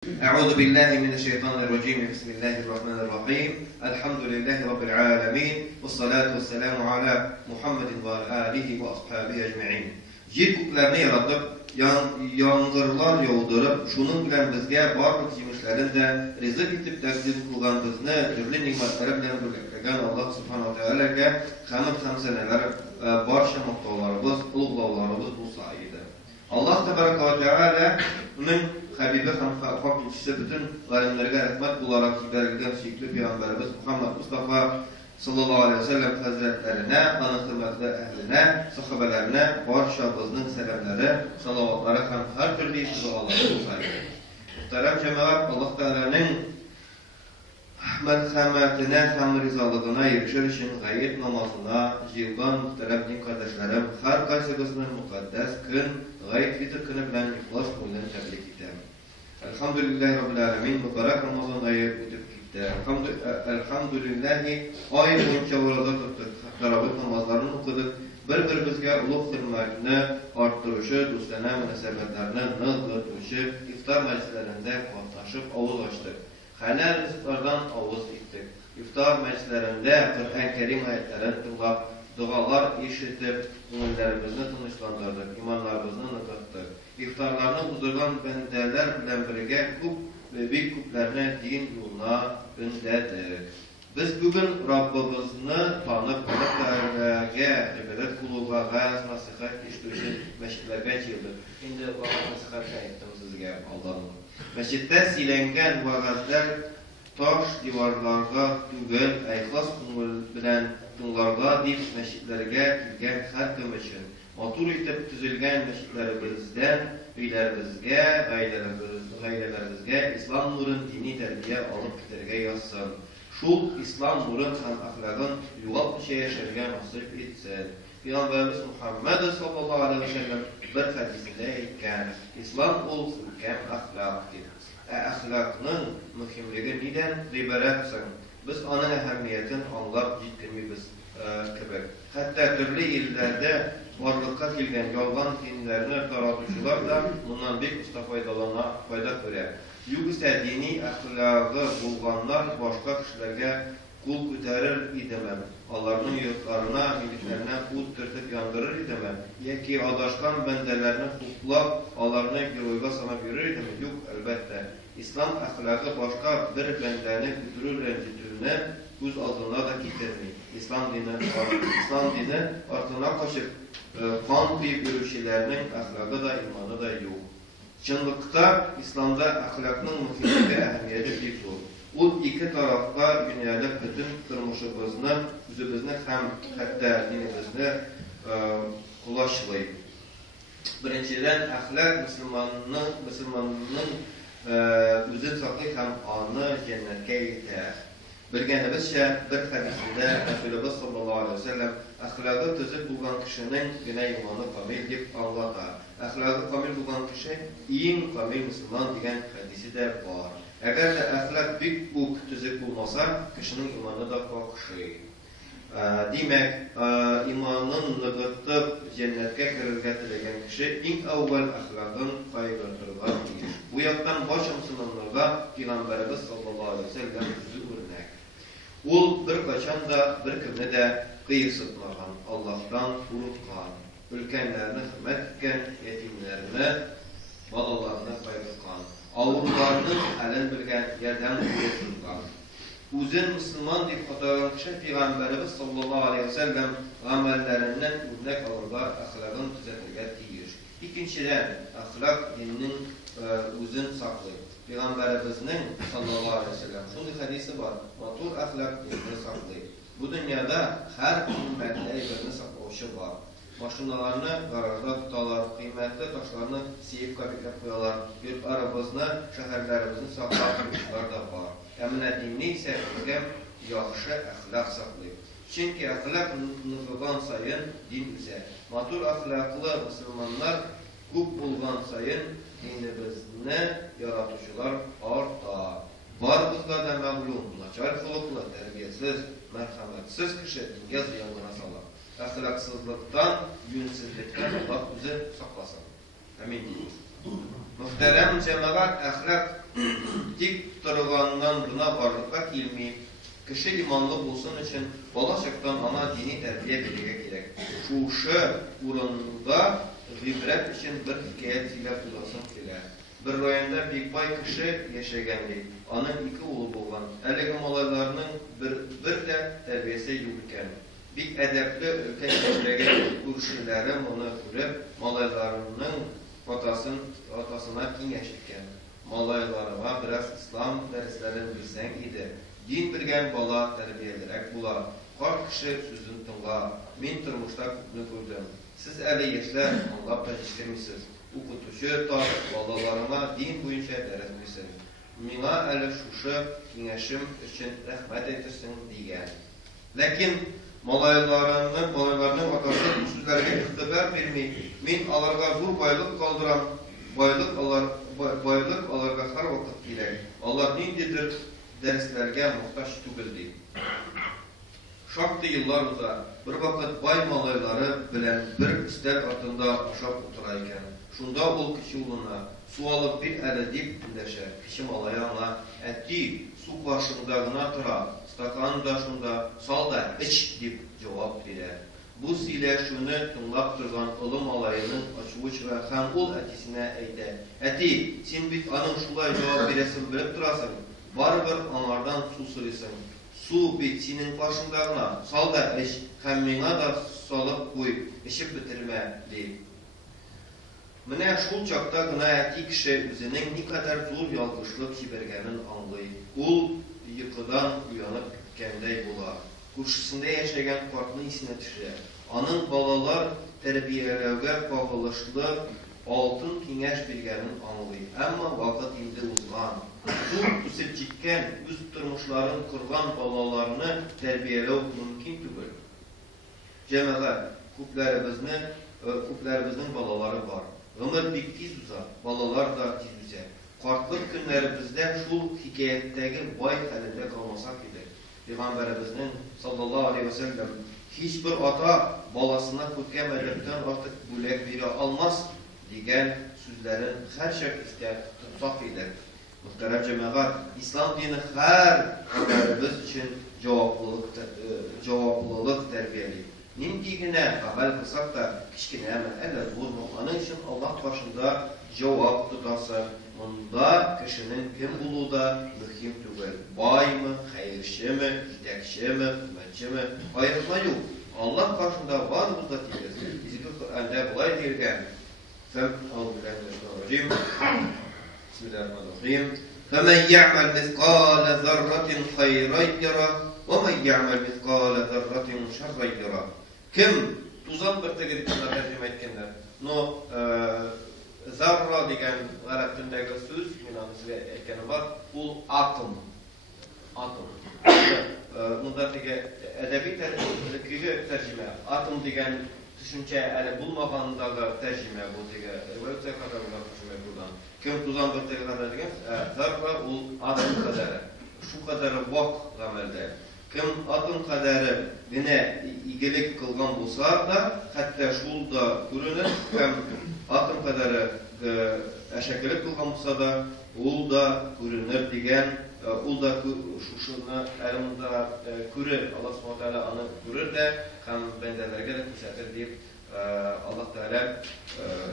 أعوذ بالله من الشيطان الرجيم. بسم الله الرحمن الرحيم. الحمد لله رب العالمين. والصلاة والسلام على Muhammed ve alihi ve ashabihi ecmaîn. Yer köklerini yaratıp, yağmurlar yağdırıp, şunun bilen bizge barlık yemişlerin de rızık etip takdir kılgan bizni türlü nimetleri bilen birleştirgen Allah subhanahu teala'ga hamd hamseneler, barşa muhtalarımız, uluglavlarımız bu sayede. Allah tebaraka ve teala'nın Habibi Hamd ilçisi bütün alimlerine rahmet olarak belirgin şekli Peygamberimiz Muhammed Mustafa sallallahu aleyhi ve sellem hazretlerine, ana hürmetli ehline, sahabelerine, barşabızın selamları, salavatları hem her türlü duaları sayılır. Muhterem cemaat, Allah Teala'nın merhametine hem rızalığına erişir için gayet namazına yıldan muhterem din kardeşlerim, her kaysımızın mukaddes gün, gayet vitir günü bilen ihlas boyunca tebrik ederim. Elhamdülillahi Rabbil Alemin, mübarek Ramazan ayı bitip gitti. Elhamdülillahi ay boyunca orada tuttuk, teravih namazlarını okuduk. Birbirimizge ulug' hürmetini arttırışı, dostane münasebetlerini nızgıtırışı, iftar meclislerinde katlaşıp avuz açtık. Helal rızıklardan avuz ettik. İftar meclislerinde Kur'an-ı Kerim ayetlerini tınlap, dualar işitip, gönüllerimizni tınışlandırdık, imanlarımızı nıkıttık. İftarlarını huzurdan bendeler bilen birge büyük küplerine din yoluna öndedik. Biz bugün Rabbimizni tanıp, Rabbiga ibadet kulubaga, nasihat iştişi meşitlerge çildik. Şimdi vaaz nasihatga aytdim sizge aldandım. Meşitte silengen vaazlar taş divarlarga tugel, ihlas ko'ngil bilen tunlarga dip meşitlerge kilgen har kim için matur etip tüzülgen meşitlerimizden öylerimizge, ailelerimizge İslam nurun dini terbiye alıp giderge yazsın. Şul İslam nurun hem ahlakın yuvaltmışa yaşarga nasip etsin. Peygamberimiz Muhammed sallallahu aleyhi ve sellem bir hadisinde etken İslam ol ülkem ahlaktır. Ahlakının mühimliği neden ibaretsin? Biz onun ehemmiyetini anlap ciddirmiyiz kibir. Hatta türlü illerde varlıkka kilgen yolgan dinlerini taratuşular da bundan bir usta fayda göre. Yoksa dini ahlakı bulganlar başka kişilerge kul küterir idemem. Allah'ın yurtlarına, milletlerine kul tırtıp yandırır idemem. Ya ki adaşkan bendelerine kutlap, Allah'ını giroyga sana görür idemem. Yok elbette. İslam ahlakı başka bir bendeni kütürür rencitürüne göz aldığına da getirmeyin. İslam dini artına koşup kan kıyıp yürüyüşlerinin ahlakı da imanı da yok. Çınlıkta İslam'da ahlakının muhimliği ve ehemmiyeti bir zor. O iki tarafta yönelik bütün durmuşumuzunu, özümüzünü hem hatta dinimizni ulaşlayıp. Birinciden ahlak Müslümanın özün saklı hem anı cennetke yeter. Bilgenimizce bir hadisinde Resulullah sallallahu aleyhi ve sellem ahlakı tüzük bulgan kişinin yine imanı kamil deyip anlatar. Ahlakı kamil bulgan kişi en kamil Müslüman diyen hadisi de var. Eğer de ahlak büyük bu tüzük bulmasa kişinin imanı da kakşı. Demek imanın nıgıtıp cennetke girirge tilegen kişi en evvel ahlakın kaygırtırlar deyir. Bu yaktan baş Müslümanlarga Peygamberimiz sallallahu aleyhi ve sellem tüzük örnek. Ol bir kaçan da bir kimne de kıyısıtmagan, Allah'tan unutkan, ülkenlerini hürmet etken, yetimlerini, balalarını kaygırkan, avrularının halin bilgen yerden uyutulgan. Uzun Müslüman deyip fotoğrafı kişi Peygamberimiz sallallahu aleyhi ve sellem amellerinden örnek alırlar, ahlakın düzeltilge deyir. İkinciden, ahlak dininin uzun saklı. Peygamberimizin sallallahu aleyhi ve sellem şunun hadisi var. Matur ahlak dinini saklayıp. Bu dünyada her ümmetle birini saklayışı var. Maşınlarını garajda tutarlar, kıymetli taşlarını siyip kapıya koyarlar. Yurt arabasını, şehirlerimizin saklayışlar da var. Emine dini ise bizge yaxşı ahlak saklayıp. Çünkü ahlak nıfıgan sayın din ise. Matur ahlaklı Müslümanlar көп bulgan sayın dinimizni yaratuşular artar. Barımızda da məğlum, naçar xuluqlı, terbiyesiz, merhametsiz kişi dinge ziyanına salar. Ahlaksızlıktan, yünsizlikten Allah bizi saklasın. Amin. Muhterem cemaat, ahlak dik durgandan buna varlıkla kilmi. Kişi imanlı olsun için balacaktan ana dini terbiye bilgiye gerek. Şuşu uğrunda gibret için bir hikayet ile bulasın kile. Bir rayonda bir bay kişi yaşayandı. Onun iki oğlu bolgan. Elegi malaylarının bir de terbiyesi yok iken. Bir edepli ülke yaşayan kurşunları onu görüp malaylarının atasına kengeş iken. Malaylarına biraz İslam derslerini bilsen idi. Din bilgen bala terbiyelerek bula. Kart kişi sözün tınla. Min turmuşta kupunu gördüm. Siz eli yaşlar anlap pekiştirmişsiniz. Okutuşu da balalarına din boyunca deretmişsiniz. Mina eli şuşu kengeşim için rahmet etirsin diyen. Lakin malaylarının atası bu sözlerine iktidar vermeyi, min alarga zor baylık kaldıran, baylık alarga her vakit gerek. Allah dindidir derslerge muhtaç tübüldü. Şaktı yıllar uza, bir vakit bay malayları bilen bir istel altında aşağı oturayken, şunda ol kişi uluna, su alıp bir edip dinleşe, kişi malayana, etti, su başındağına tıra, stakanı da şunda, sal da iç deyip cevap verir. Bu sile şunu tınlap durgan ılı malayının açıvuç ve hem ol etisine eyde. Eti, sen bit anın şulay cevap veresin bilip durasın, barbar onlardan su sırısın. Su bit senin başındağına, sal da iç, hem mina da salıp koy, işip bitirme deyip. Mine şul çakta gına eti kişi üzerinin ne kadar zor yalgışlık kibergenin anlayı. Ul yıkıdan uyanıp kendey bula. Kurşusunda yaşayan farklı isine düşer. Anın balalar terbiyelerge bağlışlı altın kengeş bilgenin anlayı. Ama vakit indi uzman. Bu üsip cikken üst durmuşların kurban balalarını terbiyelev mümkün değil. Cemaat, kuplerimizin balaları var. Ömür bir tiz uzar, balalar da tiz uzar. Kartlık günlerimizde şu hikayetteki bay halinde kalmasak idi. Peygamberimizin sallallahu aleyhi ve sellem hiçbir ata balasına kötkemedikten artık bülek biri almaz diyen sözlerin her şey ister tutsak idi. Muhterem cemaat, İslam dini her haberimiz için cevaplılık terbiyeli. Nimdigine amel kılsak da kişkine elle vurma. Onun için Allah başında cevap tutasa, onda kişinin kim bulduğu da mühim değil. Bay mı, hayırşı mı, gidekşi mi, hükümetçi mi, ayrılma yok. Allah başında var burada diyeceğiz. Bizi Kur'an'da kolay değilken. Bismillahirrahmanirrahim. فَمَنْ يَعْمَلْ مِثْقَالَ ذَرَّةٍ خَيْرًا يَرَهُ وَمَنْ يَعْمَلْ مِثْقَالَ ذَرَّةٍ شَرًّا يَرَهُ. Kim tuzan bir tegirikinde tercüme etkenler. Zarra degen Arap dilindeki söz, Yunanlısı etkeni var. Bu atom. Bunda edebi tercüme. Atom degen düşünce ele bulmağandağı tercüme bu degen. Öyle kadar tercüme buradan. Kim tuzan bir tegirikinde degen zarra bu atom kadarı. Şu kadarı vak gamelde. Kim atom kadarı yine iyilik kılgan bulsa da hatta şul da görünür. Kim atom kadarı eşeklik kılgan bulsa da ul da görünür degen. Ul da şuşuna elimde görür. Allah subhanahu teala anı görür de hem benderlerge de küsetir deyip Allah Teala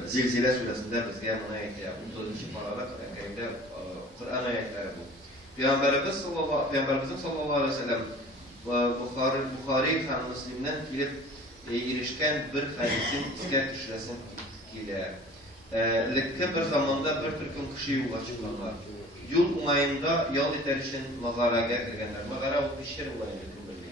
Zilzile suresinde bizge buna ayetler. 30. paragraf Kur'an ayetleri bu. Peygamberimizin sallallahu aleyhi ve sellem Bukhari ve Müslim'den gelip ilişken bir hadisin isker kişilesin ile. Likke bir zamanda bir Türk'ün kişi yola çıkanlar. Yol umayında yol iter için mağaraya girgenler. Mağara o pişir olayını bildirdi.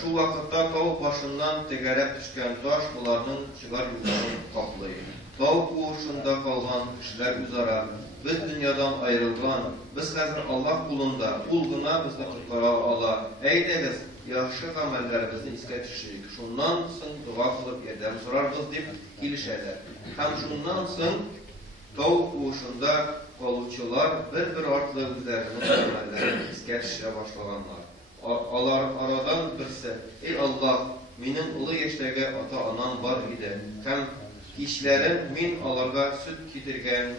Şu vakitte tavuk başından tegerep düşken taş bunların çıgar yollarını kaplıyor. Tavuk koğuşunda kalan kişiler üzere biz dünyadan ayrılgan, biz hazır Allah kulunda, kulguna bizni kurtara ala. Eydegiz, yaxşı amellerimizni iske düşürük. Şundan soň dua kılıp yerdem sorarız deyip kilişerler. Hem şundan soň tavuk koğuşunda kaluvçular bir artlı üzerine amellerini iske düşüre başlaganlar. Aradan birisi, ey Allah, menin ulu yaştagi ata-anam var idi. Hem kişilerin min alarga süt kitirgen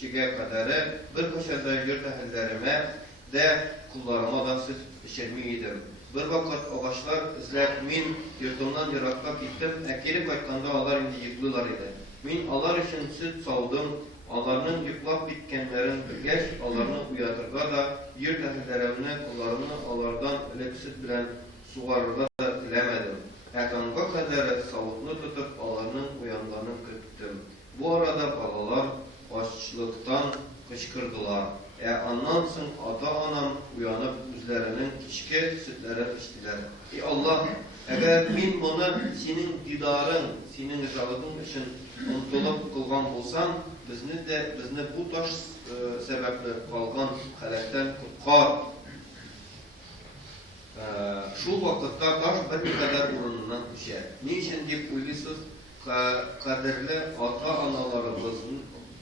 çiğe kadarı bir koşada yurt ahillerime de kullarıma da süt içirmeydim. Bir vakit ağaçlar izlep min yurtumdan yırakka gittim. Ekilip kaytkanda alar indi yıklılar idi. Min alar için süt savdım. Alarının yıklap bitkenlerin geç alarını uyatırga da yurt ahillerine kullarını alardan ölek süt bilen suvarırga da dilemedim. Erkanга kadar savutlu tutup alanın uyanlarını kırptım. Bu arada balalar açlıktan kışkırdılar. Anlansın ata-anam uyanıp üzlerinin kişke sütlere içtiler. Ey Allah, eğer min buna senin didarın, senin rızalığın için unutup kılgan olsan, bizni bu taş sebeple kalgan halekten kurtar. Şu vakitte taş bir kadar urunundan düşer. Niçin deyip uyluysuz? Kaderli ata-analarımızın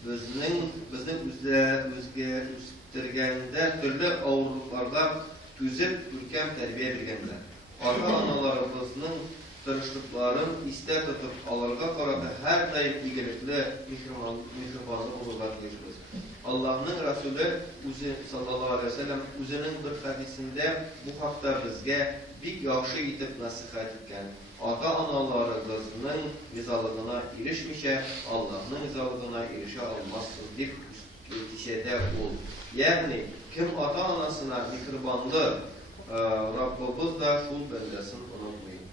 bizning o'zgartirganda turli og'riqlardan tuzib turgan tarbiya berganlar. Ota-onalarımızning tirishliklarini esda tutib, ularga qarata har doim igilikli, mehribonlik bo'lishga tirishamiz. Allohning Rasuli o'zi sallallohu alayhi vasallam o'zining bir hadisida bu haqda bizga bek yaxshi etib nasihat etgan. Ata-onalarımızın rizalığına erişmişe Allah'ın rizalığına erişe almazsın deyip kişide ol. Yani kim ata-anasına mihribanlı Rabbimiz da şul bendesin unutmayın.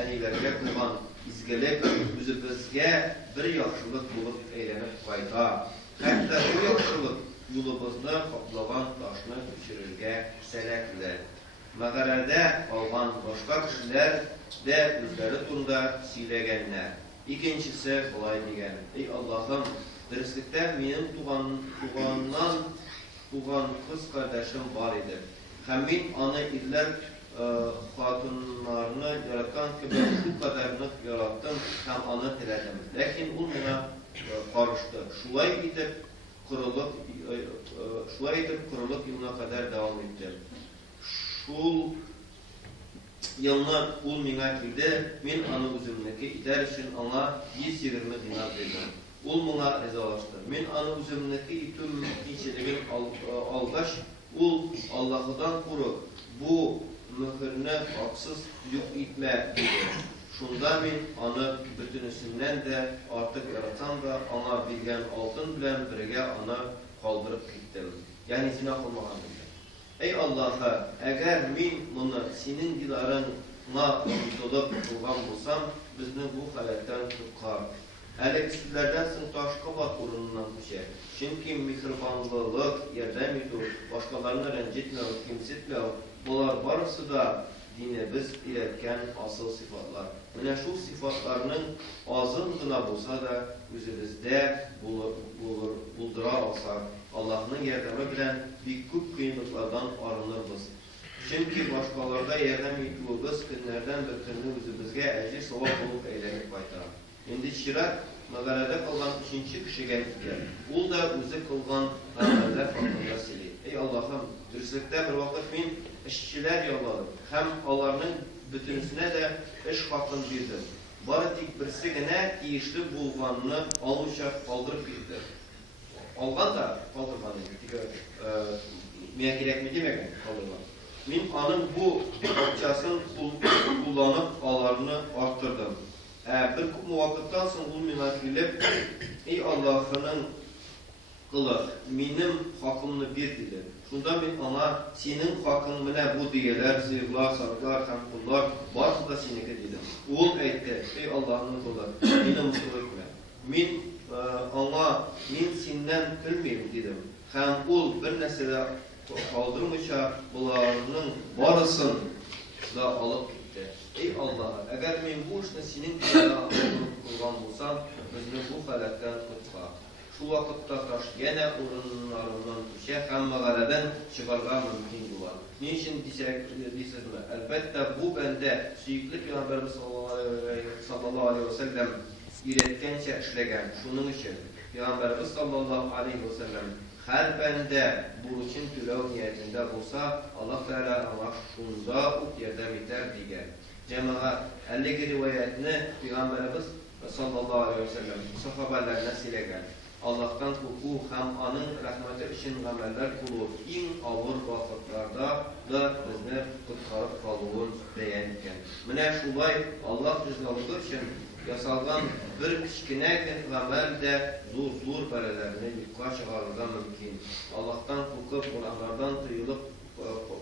Anilerge kılman izgelek bizge bir yaxşılık bulup eğlenip kayta. Hatta bu yaxşılık yolumuzda kaplagan taşını düşürürge selekler. Mağarada kalgan başka kişiler de özleri turunda söyleyenler. İkincisi kolay degen. Ey Allah'ım, derslikte benim tuğan kız kardeşim var idi. Hemin ana iller hatunlarını yaratan gibi şu kadarını yarattım, hem ana diledim. Lakin o bana karıştı. Şulay edip kuruluk yılına kadar devam etti. Şul yılına ul mina kildi, min anı üzümdeki ider için ana 120 dinar verdim. Ul buna ezalaştı. Min anı üzümdeki itüm içeriğin aldaş, ul Allah'tan kuru. Bu mühürünü haksız yok etme dedi. Şunda min anı bütünüsünden de artık yaratan da ana bilgen altın bilen birge ana kaldırıp gittim. Yani zina kılmadan dedi. Ey Allah'a, eğer min bunu senin dilarına tutulup kurban bulsam, bizni bu haletten tutkar. Kişilerden sınıftaşka bak urunundan düşer. Çünkü mihribanlılık, yardım ediyor, başkalarını rencitmiyor, kimsitmiyor. Bunlar barısı da dinimiz iletken asıl sıfatlar. Yine şu sıfatlarının azındına bulsa da üzümüzde buldura alsak, Allah'ın yardımı bilen bir küp kıymetlerden arınırız. Çünkü başkalarda yardım ettiğimiz günlerden bir günü üzümüzge ecir sevap olup eylemek baytar. Şimdi şirak mağarada kalan 3. kişi geldiler. O da özü kılgan ameller hakkında söyledi. Ey Allah'ım, dürüstlükte bir vakit min işçiler yolladım. Hem onların bütünsüne de iş hakkını verdim. Bari tek birisi gene tiyişli bulganını almışa kaldırıp gitti. Algan da kaldırmadı. Meye gerek mi demek mi kaldırmadı? Min anın bu akçasını kullanıp ağlarını arttırdım. Bir muvakkıttan sonra bu minakilip ey Allah'ın kılı, benim hakkımını bir dedi. Şundan ben ona senin hakkın bile bu diyeler, zırhlar, sarıklar, kamkullar varsa da seneke dedim. Oğul etti, ey Allah'ın kılı, beni mutlu etme. Men senden kılmayayım dedim. Hem oğul bir nesile kaldırmışa bunların varısın da alıp gitti. Ey Allah, eğer men bu işini senin kılgan bulsam, bizni bu halaktan tutma. Şu vakitte taş yine urunlarından düşer, hem mağaradan çıkarga mümkün bular. Niçin deysizmi? Elbette bu bende sürekli Peygamberimiz sallallahu aleyhi ve sellem iletkençe işlegen. Şunun için Peygamberimiz sallallahu aleyhi ve sellem her bende bu için türev niyetinde olsa Allah Teala ama şunda o yerden biter diye. Cemaat 50 rivayetini Peygamberimiz sallallahu aleyhi ve sellem sahabelerine silegen. Allah'tan korku hem anın rahmeti için ameller kulu en ağır vakitlarda da bizni kurtarıp kalıbın beğenken. Mine şulay Allah rızalığı için yasalgan bir kichkine amel de zor belelerini yıkka çıkarırga mümkün. Allah'tan korkup günahlardan tıyılıp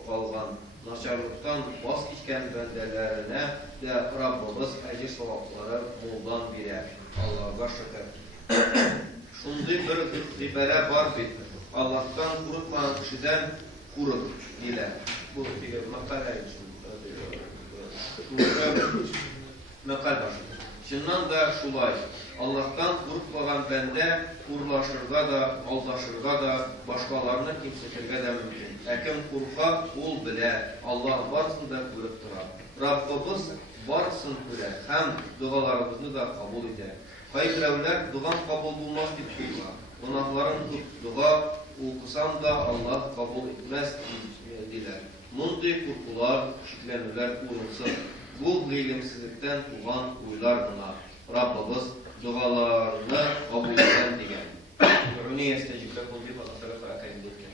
kalgan, naçarlıktan bas geçken bendelerine de Rabbimiz ecir sevapları moldan birer. Allah'a şükür. Şunday bir ribere var bir Allah'tan kurutmayan kişiden kurut ile. Bu bir makale için. Makale var. Şundan da şulay. Allah'tan kurutmayan bende kurlaşırga da, aldaşırga da, başkalarını kimsetirge de mümkün. Ekim kurka ol bile, Allah varsın da kurut durar. Rabbimiz varsın küre, hem dualarımızı da kabul eder. Hayırevler duan kabul bulmaz bir kıyma. Günahların dua okusan da Allah kabul etmez diler. Mundi kurkular, şüklenirler uğrumsuz. Bu gıylimsizlikten tuğan uylar buna. Rabbimiz dualarını kabul eden diyen. Ürünü yestecibde kulbi falasara farakayındayken.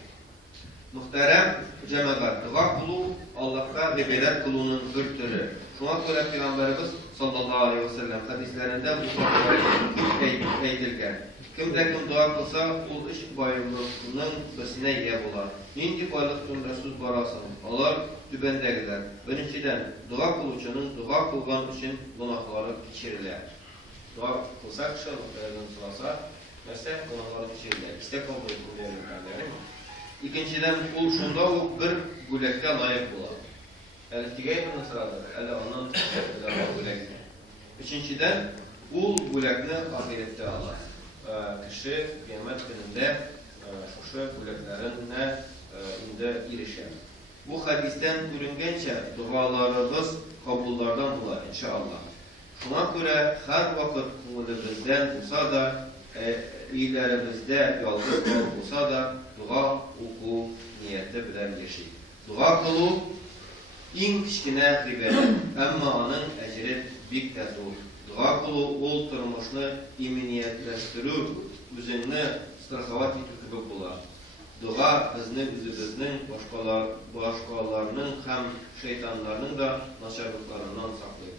Muhterem cemaat, dua kulu Allah'ta ibadet kulunun bir türü. Şuna göre Peygamberimiz sallallahu aleyhi ve sellem hadislerinde bu soruları hiç eydilgen. Kimde kim dua kılsa, ol iş bayılığının besine yer olar. Nindi baylık söz barasın, onlar dübendegiler. Birinciden, dua kılıcının dua kılgan için günahları geçirilir. Dua kılsak, şartlarını sırasa, mesela günahları geçirilir. İstek kabul edilir. İkinciden, ol şunda o bir gülekte layık olar. Eliftigay bir nasıradır. Ele onun gülekte. Üçüncüden, ol gülekni ahirette alır. Kişi kıyamet gününde şu güleklerine indi irişer. Bu hadisten görüngençe dualarımız kabullardan bular inşallah. Şuna göre her vakit kumulumuzdan olsa da, iyilerimizde yalnız olsa da dua oku niyette bilen yaşayın. Dua kulu en kichkine ibadet, ama onun ecri bik de zor. Dua kulu ol turmuşni iminiyetleştirür, üzünni strahavat etütübü bular. Dua bizni özümüzning başkalarının hem şeytanlarının da naşarlıklarından saklayır.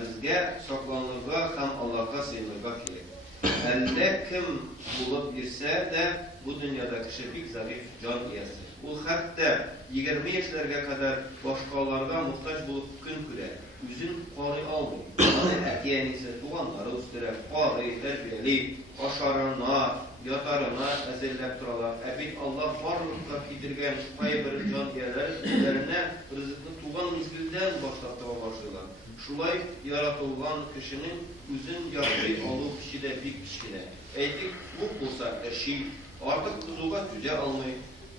Bizge saklanırga hem Allah'a sığınırga gerek. Elde kim bulup girse de bu dünyada kişi bir zarif can iyesi. Bu hatta 20 yaşlarga kadar başkalarına muhtaç bulup gün kürer. Yüzün qori almıyor. Etiyenisi tuğanları üstüre qori, terbiyeli, aşarına, yatarına ezellep duralar. Ebit Allah varlıkla gidirgen bir can yerlerine rızıklı tuğan mizgilden başlattığına başlıyorlar. Şulay yaratılgan kişinin üzün yapıyı alıp kişide bir kişine. Eydik bu bulsa eşi artık kuzuğa tüce almayı,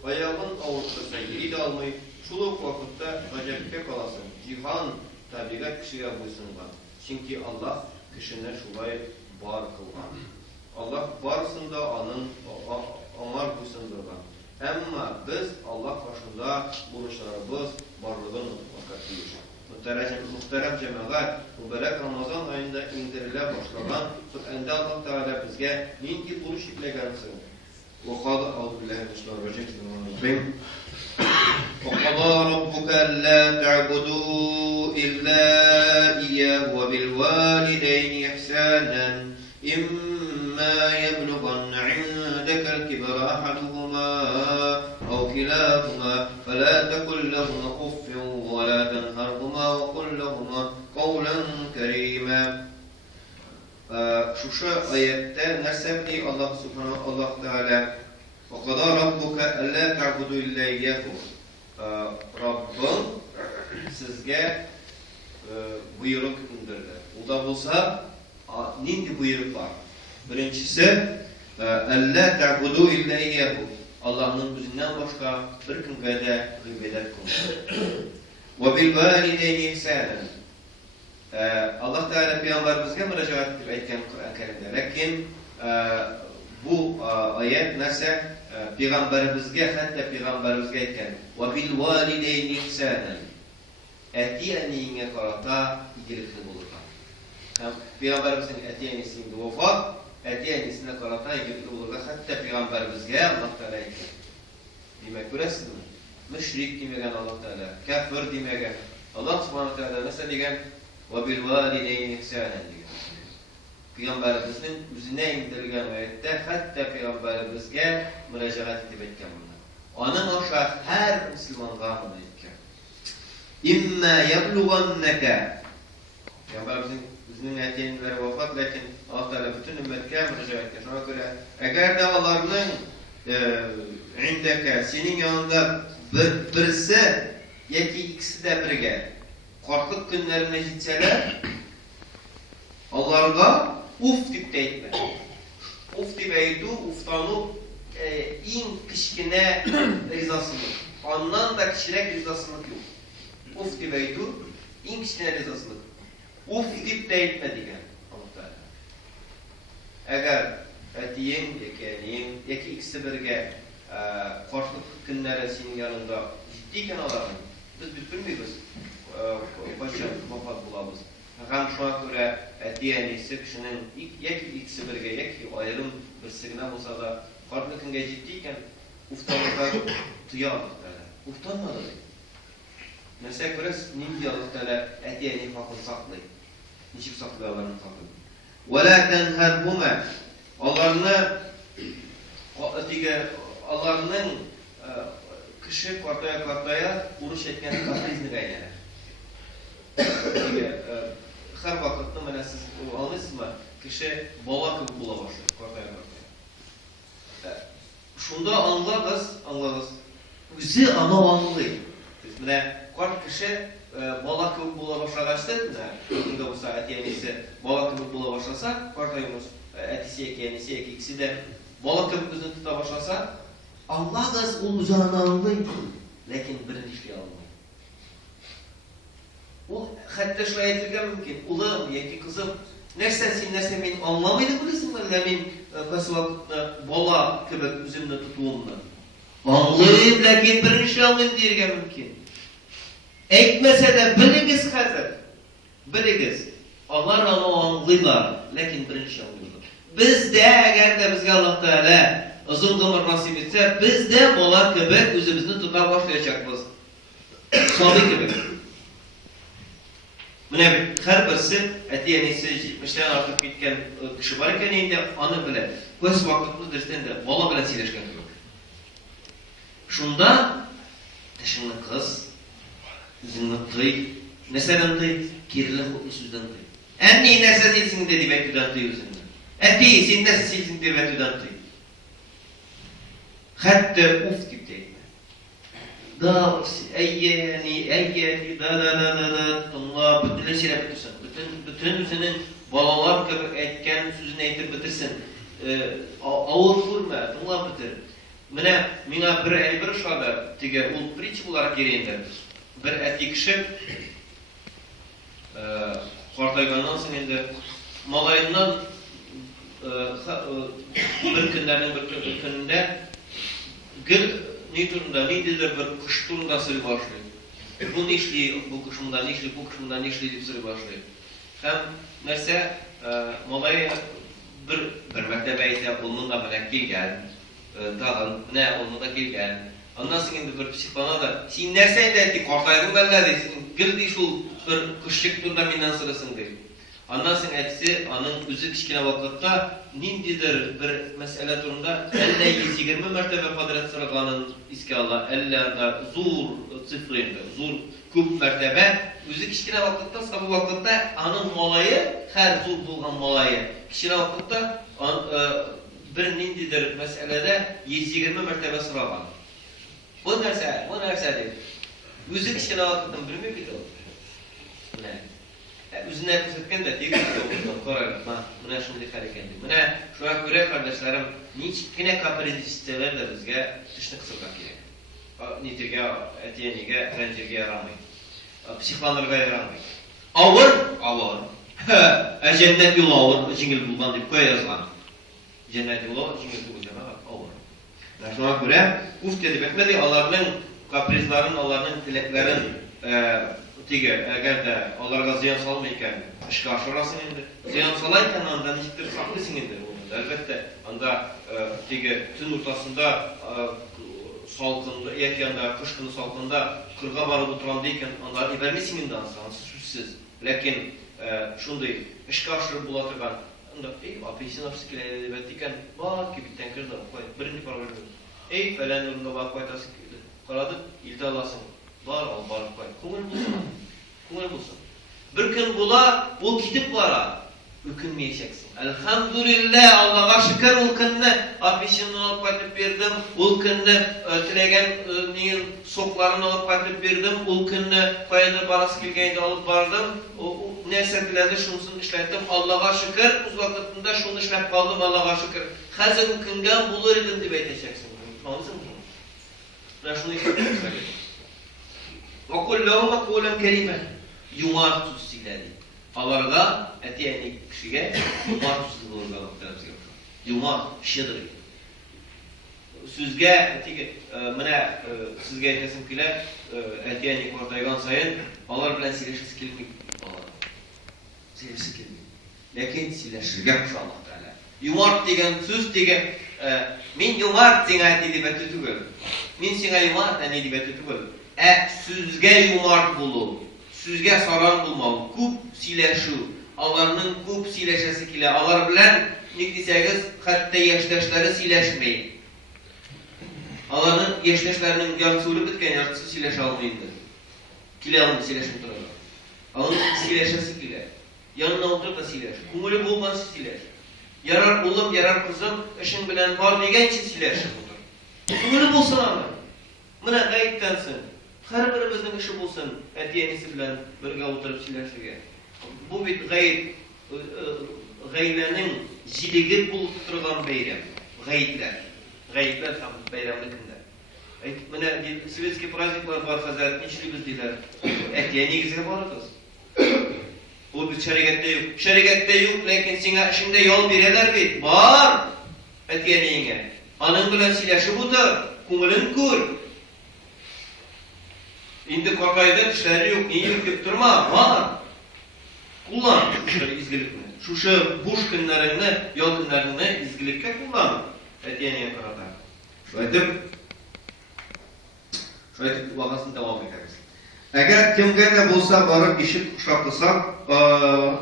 ayağın avuçlarsa yeri de almayı, şuluk vakitte acayipke kalasın. Cihan tabiat kişiye buysunlar. Çünkü Allah kişinin şulay var kılgan. Allah varsında anın amar buysunlardan. Ama biz Allah başında buluşlarımız varlığın vakatiyiz. Muhterem cemaat, mübarek Ramazan ayında indirile başlanan Kur'an'da Allah Teala bizge nindi buluş iplegensin. وقال أعوذ بالله من الشيطان الرجيم بسم الله الرحمن الرحيم وقضى ربك ألا تعبدوا إلا إياه وبالوالدين إحسانا إما يبلغن عندك الكبر أحدهما أو كلاهما فلا تقل لهما أف ولا تنهرهما وقل لهما قولا كريما. Şu ayette nesebli Allah Subhanahu Allah Teala وَقَضَى رَبُّكَ أَلَّا تَعْبُدُوا إِلَّا إِيَّهُ Rabbim sizge buyruk indirdi. O da olsa nindi buyruk var? Birincisi أَلَّا تَعْبُدُوا إِلَّا إِيَّهُ Allah'ın özünden başka bir kimge de ibadet kılın. وَبِالْوَالِدَيْنِ إِحْسَانًا Allah Teala Peygamberimizge müracaat edip aytgan Kur'an-ı Kerim'de. Lakin bu ayet nese Peygamberimizge hatta Peygamberimizge aytgan ve bil valideyni ihsanan. Etiyenliğine karata ilgilikli bulurlar. Hem Peygamberimizin etiyenlisinde vefat, etiyenlisine karata ilgilikli bulurlar. Hatta Peygamberimizge Allah Teala etken. Demek göresiniz mi? Müşrik demegen Allah Teala, kafir demegen. Allah Subhanahu Teala nasıl degen? وَبِالْوَالِدَيْنِ اِحْسَانًا degen. Peygamberimizin üzerine indirgen ayette hatta Peygamberimizge müracaat edip etken bunlar. Onun o şart her Müslümanlığa mı etken? İmma yabluğanneke. Peygamberimizin üzerine etiyenleri vefat, lakin Allah Teala bütün ümmetke müracaat etken. Şuna göre eğer de Allah'ın indeke, senin yanında birisi, yeki ikisi de birge, korkluk günlerine gitseler, onlarga uf dip de etme. Uf dip eydu, uftanu in kişkine rizasılık. Ondan da kişirek rizasılık yok. Uf dip eydu, in kişkine rizasılık. Uf dip de etme diyen Allah Teala. Eğer etiyen, yeki ikisi birge korkluk günleri senin yanında ciddiyken alalım. Biz bilmiyoruz. Başka vefat bulamız. Hem şu an göre etiyenisi kişinin yeki ikisi birge, yeki ayrım bir signal olsa da korkluk günge ciddiyken uftanlıklar duyalım. Uftanmadı. Mesela göre neydi Allah Teala etiyeni hakkını saklayın. Niçin saklayalarını saklayın. وَلَا تَنْهَرْهُمَا Allah'ın kişi kartaya uruş etken kaprizni gayneler. Her vakitte mesela siz anladınız mı? Kişi bala gibi bula başlıyor kartaya. Şunda anlarız. Bizi anlıyor. Mesela kart kişi bala gibi bula başlamıştı. Bugün bu saat yenisi bala gibi bula başlasa kartayımız etisi yenisi ikisi de bala gibi gözünü tuta başlasa Allah gaz ol uzağına anlıyor. Lakin birini işliğe almıyor. O hatta şöyle ayetlerge mümkün. Ulan yeki kızım nersen beni anlamaydı bilirsin mi? Lakin kas vakitte bala gibi üzümünü tutuğumda. Anlayıp lakin birini işliğe almayın diyerge mümkün. Ekmese de biriniz hazır. Biriniz. Allah onu anlıyorlar. Lakin birini işliğe almıyorlar. Biz de eğer de bizge Allah Teala uzun ömür nasip etse, biz de bala gibi özümüzü tutar başlayacakmız. Sabi gibi. Mine her birisi etiyenisi 70'ten artık bitken kişi var iken indi anı bile. Köz vakitli dersten de bala bile sileşken yok. Şunda dışını kız, yüzünü tıy, neseden tıy, kirli süzden tıy. Enni nese silsin dedi betüden tıy yüzünü. Eti sin nese silsin dedi betüden tıy. Hatta uf gibi değil. Da eyyeni da Allah bütün şeyler bitirsin. Bütün senin balalar gibi etken sözünü etip bitirsin. Ağır vurma, Allah bitir. Mina bir şada tige ul priç olarak gireyindir. Bir eti kişi kortaygandan sonra malayından bir günde gül ne durumda, ne dildir bir kuş durumda sürü başlıyor. Bu nişli, bu kuşumdan nişli, bu kuşumdan nişli deyip sürü başlıyor. Hem nerse malaya bir mektebe ise onun da melek gelgen. Dağın, ne onun da gelgen. Ondan sonra bir psikolog da sen nerse etti, korkaydın belli deysin. Gül dey şu bir kuşçuk durumda minden sırasın deyip. Ondan sonra etsi, onun özü kişkine vakitte nindidir bir mesele durumda 50-120 mertebe padret sırağının iski Allah, 50'de zur sıfırında, zur küp mertebe özü kişkine vakitte, sabı vakitte onun malayı, her zur bulgan malayı kişkine vakitte bir nindidir meselede 120 mertebe sırağın. Bu nerse değil. Özü kişkine vakitte bilmiyor ki de olur. Üzerine kısıtken de tek olurdu, korarım. Buna şimdi hareketim. Buna şu an göre kardeşlerim, yine kapariz isteler de bizge dışını kısırmak gerek. Nitirge, etiyenige, rencirge yaramayın. Psihlanırga yaramayın. Ağır. Cennet yolu ağır, cingil bulgan deyip koya yazılan. Cennet yolu, cingil bulgan ağır. Şu an göre, uf dedi bekmedi, onların kaprizlerin, onların tileklerin Tege, eğer de onlara ziyan salmayken işe aşırasın indi. Ziyan salayken anda nişiktir saklısın indi. Elbette anda tege tün ortasında salkında, yakında, kışkını salkında kırga barıp oturan deyken anda ibermesin indi ansansı süzsüz. Lakin şunday işe aşırı bulatırgan anda apeysin hapsi kile elbettiken bak ki bitten kırda koy. Birinci para veriyoruz. Falan yorunda bak koytasın ki. Karadık ilde alasın. Var al barıp koy. Kumar bulsun. Bir gün bula, bu gidip vara. Ökünmeyeceksin. Elhamdülillah, Allah'a şükür o günne afişini alıp katıp verdim. O günne tilegen soklarını alıp katıp verdim. O günne koyadır barası bilgeydi alıp vardım. O nesertilerde şunusunu işlettim. Allah'a şükür. Uz vakitinde şunu işlet kaldım. Allah'a şükür. Hazır o günden bulur idim diye edeceksin. Anladın mı? Ben şunu işlettim. وَقُلْ لَهُمَ قُولًا كَرِيمًا Yumar tuzsiledi. Alarga etiyeni kişiye yumar tuzsil olurga muhtemelen. Yumar şıdır. Süzge mene sizge etmesin kile etiyeni kortaygan sayın alar bilen sileşisi kilmik. Sileşisi kilmik. Lakin sileşirge kuşallah Teala. Yumar degen söz degen min yumar degen edibeti tügül. Min sina yumar degen edibeti tügül. Süzge yumart bulu, süzge saran bulmalı, kup sileşu, alarının kup sileşesi kile, alar bilen nikdisegiz hatta yaştaşları sileşmeyin. Alarının yaştaşlarının yarısılı bitken yarısı sileş almayındır. Kile alın sileşim dururlar. Alın sileşesi kile, yanına otur da sileş, kumulu bulması sileş. Yarar oğlum, yarar kızım, işin bilen var degen için sileşi budur. Kumulu bulsun ama. Buna gayettensin. Her birimizin işi bulsun, etiyenisi bilen birge oturup sileşirge. Bu bir gaylenin jiligi bulup turgan beyrem. Gayetler tam beyremlikinde. Buna Svetski prazniklar var, Hazaret nişlibiz diler. Etiyeniğizge barıdız. Bu bir şerikette yok. Şerikette yok, lakin sana şimdi yol bireler bit. Var etiyeniğine. Anın bilen sileşi budur. Kumulun kur. İndi korkayda işleri yok, niye yok deyip durma, var. Kullan şuşları izgilikini. Şuşu buş günlerini, yol günlerini izgilikle kullan. Etiyeniye karata. Şöyle vakasını devam ederiz. Eğer kimge de bulsa barıp işit kuşaklısak,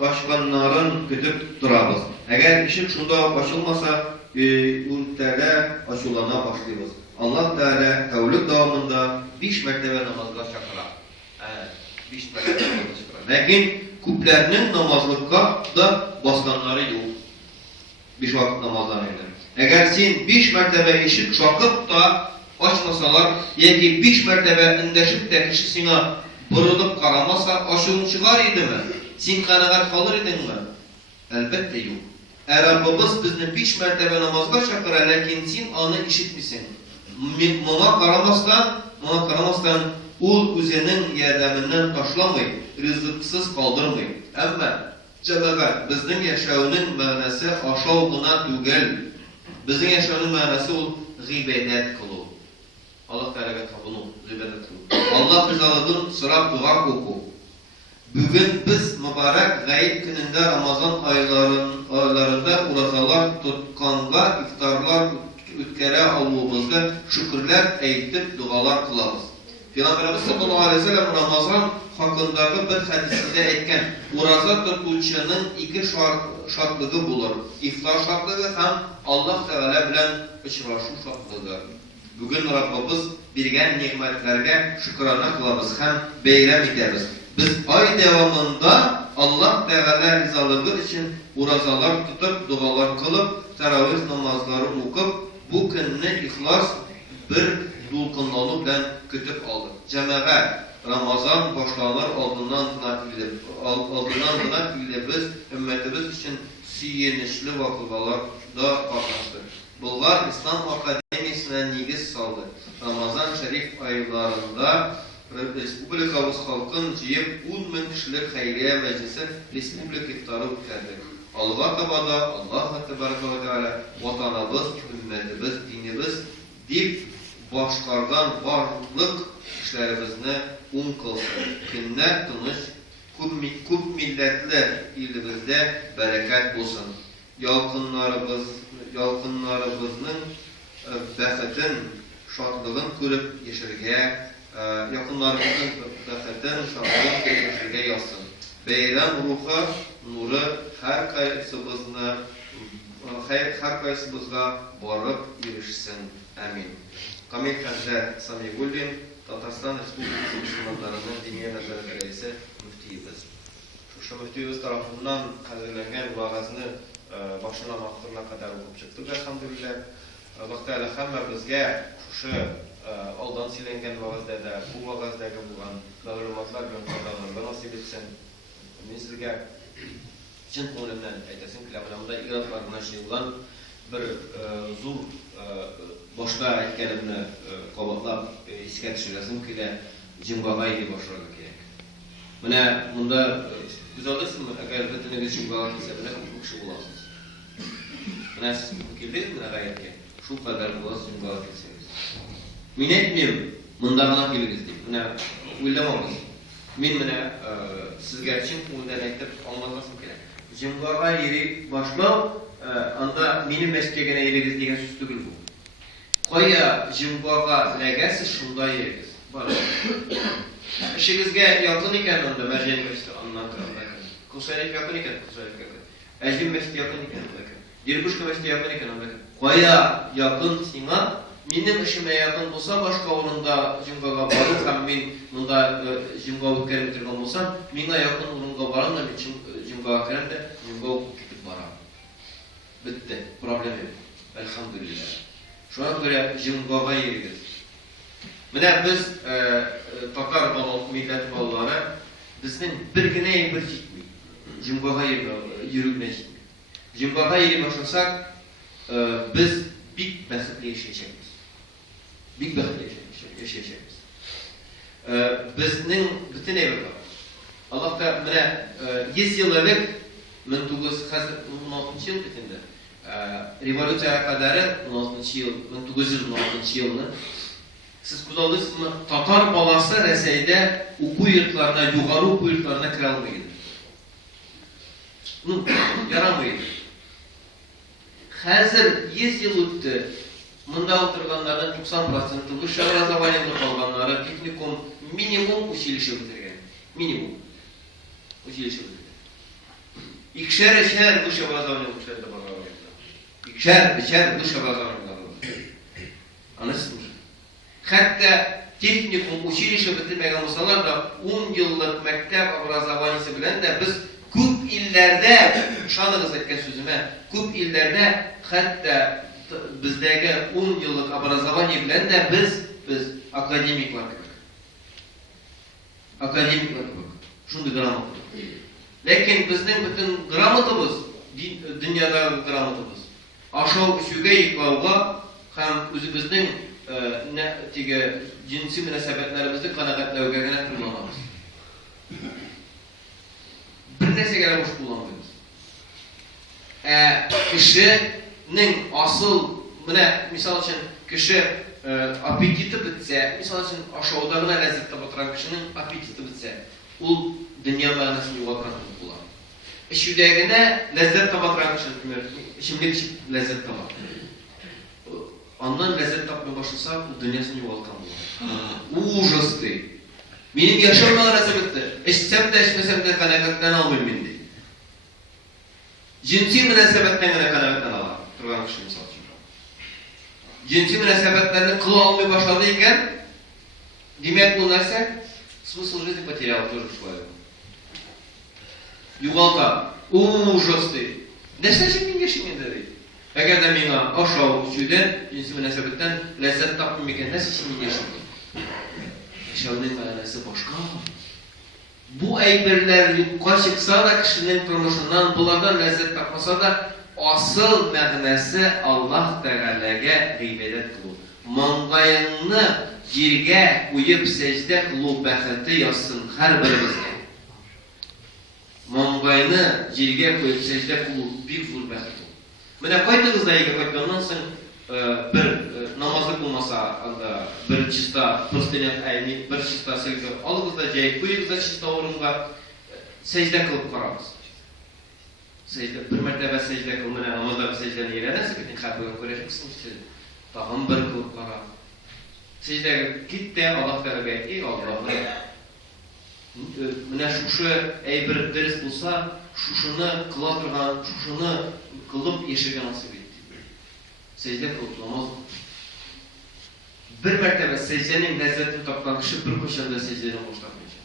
başkanların kütüp durarız. Eğer işit şunda başılmasa, ülkede açılana başlayırız. Allah Teala tevlid davamında 5 mertebe namazga çakırar. 5 mertebe namazga çakırar. Lakin küplerinin namazlıkka da baskanları yok. 5 vakit namazlarıyla. Eğer sen 5 mertebe işit çakıp da açmasalar, yani 5 mertebe indeşip de kişi sana burulup karamasa aşığın çıkar idi mi? Sen kanaat kalır idin mi? Elbette yok. Rabbimiz bizni 5 mertebe namazga çakırar, lakin sen anı işitmişsin. Mona karamasdan ul üzerinin yerdeminden taşlamayı, rızıksız kaldırmayı. Ama cemaat bizden yaşayanın manası aşağı buna tügel. Bizden yaşayanın manası ol gıybet kılı. Allah Teala'ya tabunu gıybet kılı. Allah rızalığın sıra dua oku. Bugün biz mübarek gayb gününde Ramazan aylarında urazalar tutkanga iftarlar ütkere almamızda şükürler eytip dualar kılabız. Peygamberimiz sallallahu aleyhi ve sellem Ramazan hakkındaki bir hadisinde etken uraza tutuluşunun 2 şartlığı bulur. İftar şartlığı hem Allah Teala bilen uçraşu şartlığı. Bugün Rabbimiz bilgen nimetlerine şükrana kılabız hem beyrem ederiz. Biz ay devamında Allah Teala rizalığı için urazalar tutup dualar kılıp teravih namazları okup bu günni ihlas bir dulkunlalı bilen kütüp aldık. Cemaat Ramazan başlanır aldığından bile biz ümmetimiz için siyinişli vakıbalarda katlaştık. Bunlar İslam Akademisi'ne nigiz saldı. Ramazan şerif aylarında Respublikamız halkın ciyip 10.000 kişilik hayriye meclisi Respublik iftarı ütlerdi. Allah tabada, Allah tebaraka ve teala vatanımız, ümmetimiz, dinimiz deyip başkardan varlık işlerimizni kılsın. Günler tınış, küp milletler ilimizde bereket olsun. Yalkınlarımızın bəxtin, şadlığın görüp yaşarıya, yakınlarımızın bəxtin, şadlığın görüp yaşarıya yazsın. Beyran ruhu, nuru her kaysımızga barıp yürüşsün. Amin. Kamil Kandar Samigullin, Tatarstan Respublikası Müslümanlarının Diniye Nazarı Reisi müftiyimiz. Şu müftiyimiz tarafından hazırlanan vaazını başından ahırına kadar okup çıktık. Elhamdülillah. Vaktayla hamma bizge şu aldan silingen vaazda da bu vaazdagi bo'lgan ma'lumotlar bilan foydalanishni nasib etsin. Men sizga chin ko'nglimdan aytasim kilamda igraflardan yig'ilgan bir zo'r boshqa aytganimni qo'llab esga tushirasim kela jimg'ag'ay deb boshlagan kerak. Mana bunda o'zingizmi agar bitiniga jimg'ag'ay kelsa bilan u kishi bo'lasiz. Mana siz keldingizmi g'ayatga? Shu qadar bo'lasiz jimg'ag'ay kelsangiz. Men aytmayman, bunda g'ana kelgingiz deb. Mana o'ylamoqsiz. Men mana sizga chin ko'ngildan aytib olmasam kerak. Jimg'ag'ay yeri boshlab anda benim mesleğine yerigiz degan so'z tugul bu. Qo'ya jimg'ag'a lagasiz shunday yerigiz. Bor. Ishingizga yaqin ekan unda marjan bo'lsa ondan qiladi. Ko'saylik yaqin ekan, ko'saylik yaqin. Ajim mesleği yaqin ekan unda. Dirbushka mesleği yaqin ekan unda. Qo'ya yaqin sing'a mening ishimga yaqin bo'lsa boshqa o'rinda jimg'ag'a borib ham men bunda jimg'a o'tkazib turgan bo'lsam, menga yaqin o'ringa boramda men jimg'aga kiramda, jimg'a ketib boraman. Bitti. Problem yok. Elhamdülillah. Şu an göre jimg'ag'a yerigiz. Mana biz Tatar millet bolaları bizning birgina bir yetmaydi. Jimg'ag'a yurugina yetmaydi. Jimg'ag'a yeri boshlasak biz big baxtli yashaymiz. Big baxtli yashaymiz. Bizning butun evda Allah da mana 100 yıllık 1916 yıl bitinde. Revolütsiya kadar 16 yıl, 1916 yılını siz kuzaldınızmı? Tatar balası Rəsəydə oku yurtlarına, yukarı oku yurtlarına kira almaydı. Yaramaydı. Hazır 100 yıl öttü. Bunda oturganların 90%'ı bu şahrazavayında kalganları teknikum minimum училище bitirgen. Minimum училище bitirgen. İkişer bu şahrazavayında kuşlarda bakalım. İkişer bu şahrazavayında bakalım. Anladınız mı? Hatta teknikum училище bitirmegen olsalar da 10 yıllık mektep образованиесі bilen de biz köp illerde, şanınız etken sözüme, köp illerde hatta bizdeki 10 yıllık образование bilen de biz akademiklar gibi. Akademiklar gibi. Şunu gramat. Lakin bizning bütün gramatımız, dünyadagi gramatımız, aşağı üsüge yıklauga ham özümüzning jinsi münasebetlerimizni qanoatlovga gina qilmaymiz. Bir narsaga bosh qo'llanmaymiz. Kishining asıl misol uchun kishi apetiti bitsa, misol uchun aşağıdagina lazzat topadigan kishining apetiti bitsa, u dunyo ma'nosini yo'qotgan bo'ladi. Ishudagina lazzat topadigan kishi, ishimlik lazzat topadi. Ondan lezzet tapmaya başlasa bu dünyasını yoğaltan bu. Ужасты. Benim yaşamla arası bitti. İçsem de içmesem de kanakatten almayayım bindi. Cinsi münasebetten kanakatten alalım. Turgan kişi misal için. Cinsi münasebetlerini kılı almaya başladıyken demek bu narsa смысл жизни потерял тоже человек. Yoğaltan. Ужасты. Нәрсе için ben yaşayayım dedi. Eğer de bana aşağı uçuyden, cinsi münasebetten lezzet tapmam eken nasıl şimdi yaşadım? Yaşamın manası başka. Bu eyberler yukarı çıksa da kişinin turmuşundan bulardan lezzet tapmasa da asıl manası Allah Teala'ga ibadet kılı. Mangayını yerge uyup secde kılı bəxti yazsın her birimizge. Mangayını yerge koyup secde kılı bir zor bəxti. Mana qo'ydingizda qaytgandan so'ng bir namazlık olmasa, anda bir çista prostenet ayni, bir çista silgi alığızda jayıp koyuğuzda çista orunga secde kılıp karabız. Secde, bir mertebe secde kılmına namazda secdeni eğlenirse, gidin kapıya koyacak mısınız? Tağım bir kılıp karab. Secde git de Allah Teala ey Allah'ım. Mine şuşu bir ders bulsa, şuşunu kıla turgan, şuşunu kılıp yaşayan nasip etti. Secde kılıp namaz. Bir mertebe secdenin lezzetini tapkan kişi bir koşanda secdeden hoşlanmayacak.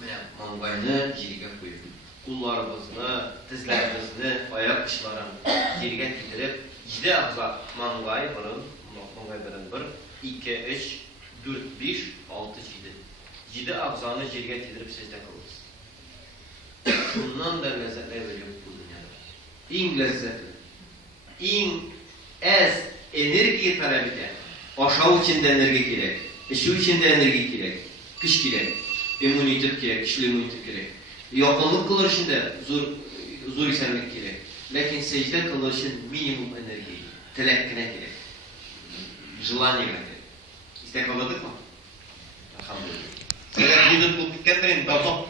Mine mangayını jiriga koyup, kullarımızını, dizlerimizni, ayak kışlarını jiriga getirip, jide ağza mangay burun, mangay burun 1, 2, 3, 4, 5, 6, 7. 7 ağzını jiriga getirip secde kılırız. Bundan da lezzetler veriyor bu dünyada. En lezzetli, en az enerji talep eden, aşağı için de enerji gerek, şu için de enerji gerek, kış gerek, immunitet gerek, kişili immunitet gerek. Yakınlık kılır için de zor isenlik gerek. Lakin secde kılır için minimum enerji, telekkine gerek. Желание gerek. İstek aladık mı? Elhamdülillah. Secde bulup bitkenlerin damla